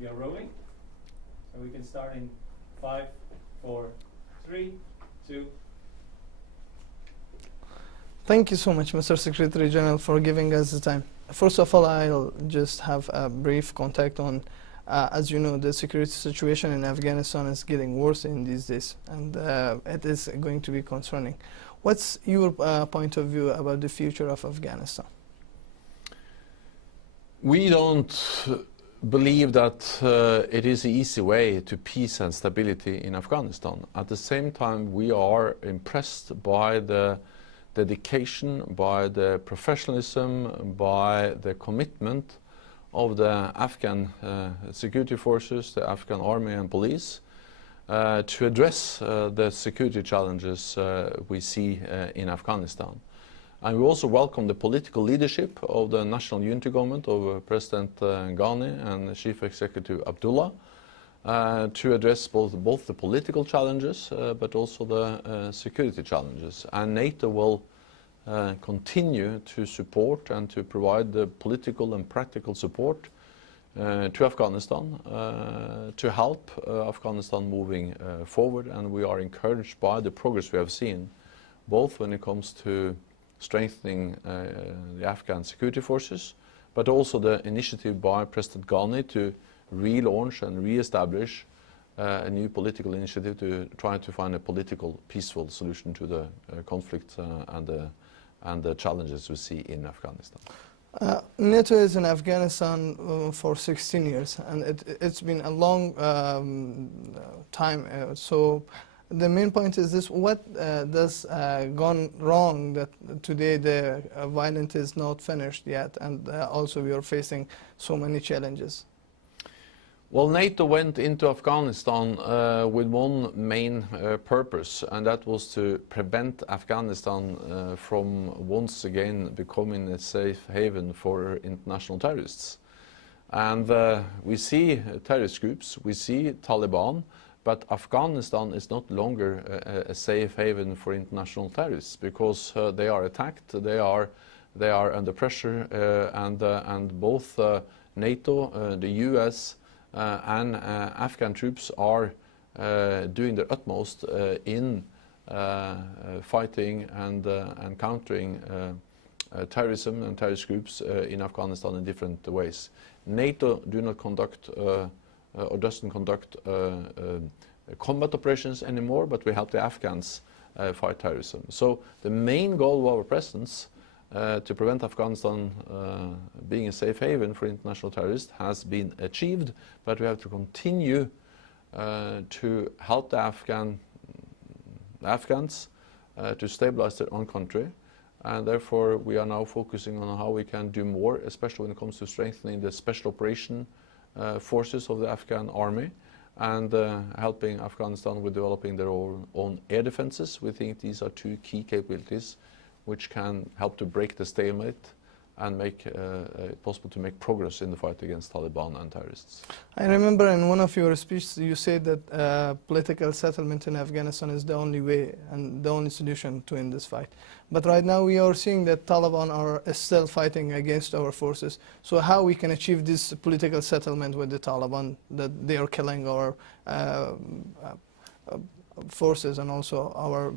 We are rolling. So we can start in 5, 4, 3, 2. Thank you so much, Mr. Secretary General, for giving us the time. First of all, I'll just have a brief contact on, as you know, the security situation in Afghanistan is getting worse in these days, and it is going to be concerning. What's your point of view about the future of Afghanistan? We don't believe that it is the easy way to peace and stability in Afghanistan. At the same time, we are impressed by the dedication, by the professionalism, by the commitment of the Afghan security forces, the Afghan army and police, to address the security challenges we see in Afghanistan. And we also welcome the political leadership of the National Unity Government of President Ghani and Chief Executive Abdullah to address both the political challenges but also the security challenges. And NATO will continue to support and to provide the political and practical support to Afghanistan to help Afghanistan moving forward. And we are encouraged by the progress we have seen, both when it comes to strengthening the Afghan security forces, but also the initiative by President Ghani to relaunch and re-establish a new political initiative to try to find a political, peaceful solution to the conflict and the challenges we see in Afghanistan. NATO is in Afghanistan for 16 years, and it's been a long time. So the main point is this: what does gone wrong that today the violence is not finished yet, and also we are facing so many challenges? Well, NATO went into Afghanistan with one main purpose, and that was to prevent Afghanistan from once again becoming a safe haven for international terrorists. And we see terrorist groups, we see Taliban, but Afghanistan is not longer a safe haven for international terrorists because they are attacked, they are under pressure, and both NATO, the US, and Afghan troops are doing their utmost in fighting and countering terrorism and terrorist groups in Afghanistan in different ways. NATO do not conduct or doesn't conduct combat operations anymore, but we help the Afghans fight terrorism. So the main goal of our presence to prevent Afghanistan being a safe haven for international terrorists has been achieved, but we have to continue to help the Afghans to stabilize their own country, and therefore we are now focusing on how we can do more, especially when it comes to strengthening the special operation forces of the Afghan army and helping Afghanistan with developing their own air defenses. We think these are two key capabilities which can help to break the stalemate and make it possible to make progress in the fight against Taliban and terrorists. I remember in one of your speeches you said that political settlement in Afghanistan is the only way and the only solution to end this fight. But right now we are seeing that Taliban are still fighting against our forces. So how we can achieve this political settlement with the Taliban, that they are killing our forces and also our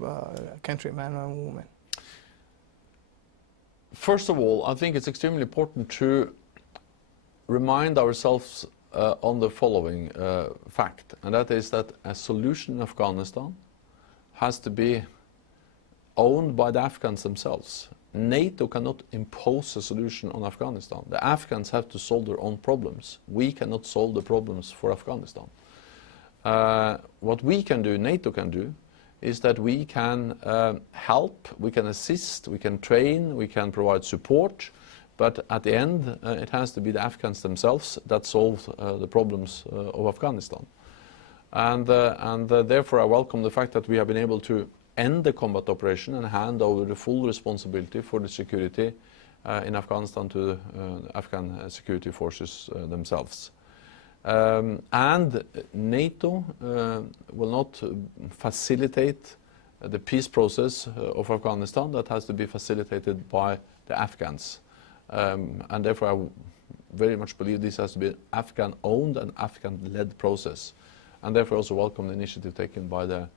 countrymen and women? First of all, I think it's extremely important to remind ourselves on the following fact, and that is that a solution in Afghanistan has to be owned by the Afghans themselves. NATO cannot impose a solution on Afghanistan. The Afghans have to solve their own problems. We cannot solve the problems for Afghanistan. What we can do, NATO can do, is that we can help, we can assist, we can train, we can provide support, but at the end it has to be the Afghans themselves that solve the problems of Afghanistan. And therefore I welcome the fact that we have been able to end the combat operation and hand over the full responsibility for the security in Afghanistan to the Afghan security forces themselves. And NATO will not facilitate the peace process of Afghanistan. That has to be facilitated by the Afghans. And therefore I very much believe this has to be an Afghan-owned and Afghan-led process, and therefore also welcome the initiative taken by the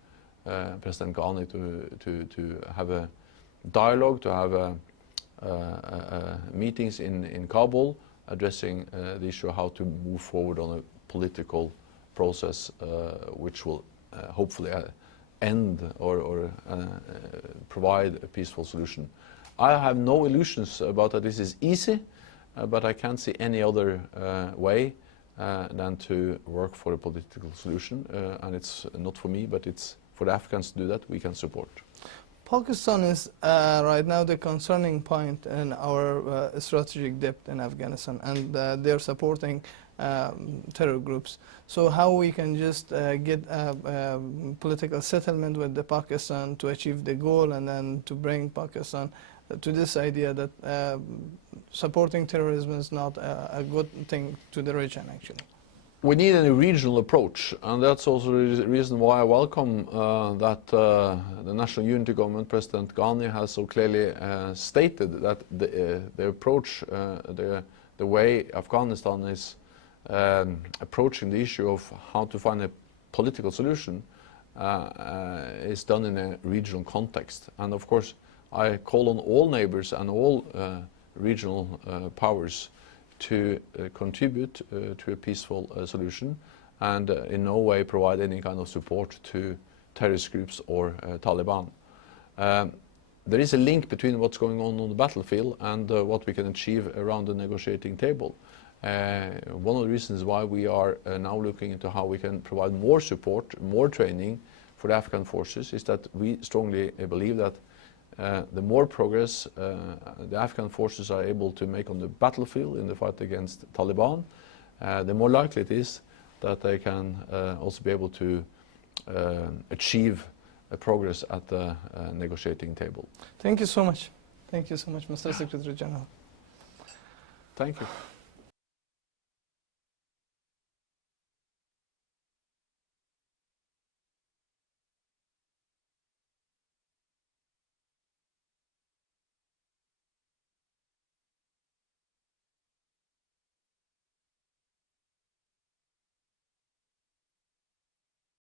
President Ghani to have a dialogue, to have meetings in Kabul addressing the issue of how to move forward on a political process which will hopefully end or provide a peaceful solution. I have no illusions about that this is easy, but I can't see any other way than to work for a political solution, and it's not for me, but it's for the Afghans to do that. We can support. Pakistan is right now the concerning point in our strategic depth in Afghanistan, and they're supporting terror groups. So how we can just get a political settlement with the Pakistan to achieve the goal, and then to bring Pakistan to this idea that supporting terrorism is not a good thing to the region, actually. We need a regional approach, and that's also the reason why I welcome that the National Unity Government, President Ghani, has so clearly stated that the approach, the way Afghanistan is approaching the issue of how to find a political solution is done in a regional context. And of course, I call on all neighbors and all regional powers to contribute to a peaceful solution, and in no way provide any kind of support to terrorist groups or Taliban. There is a link between what's going on the battlefield and what we can achieve around the negotiating table. One of the reasons why we are now looking into how we can provide more support, more training for the Afghan forces is that we strongly believe that the more progress the Afghan forces are able to make on the battlefield in the fight against Taliban, the more likely it is that they can also be able to achieve progress at the negotiating table. Thank you so much. Thank you so much, Mr. Secretary General. Thank you.